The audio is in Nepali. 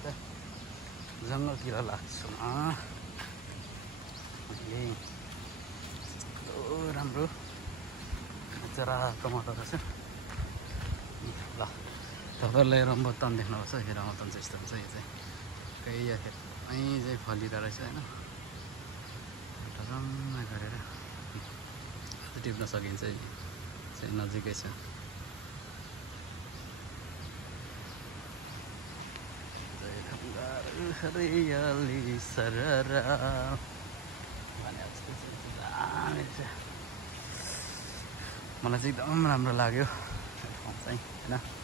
त जङ्गलतिर लाग्छु राम्रो चरा टमाटर रहेछ ल तपाईँहरूलाई रम्बुतान देख्नुपर्छ रम्बुतान चाहिँ यस्तो हुन्छ यो चाहिँ केही यहीँ चाहिँ फलिरहेको रहेछ होइन रम्म गरेर टिप्न सकिन्छ चाहिँ नजिकै छ हरियाली सररा भने जस्तो चाहिँ मलाई चाहिँ एकदम राम्रो लाग्यो ठाउँ चाहिँ होइन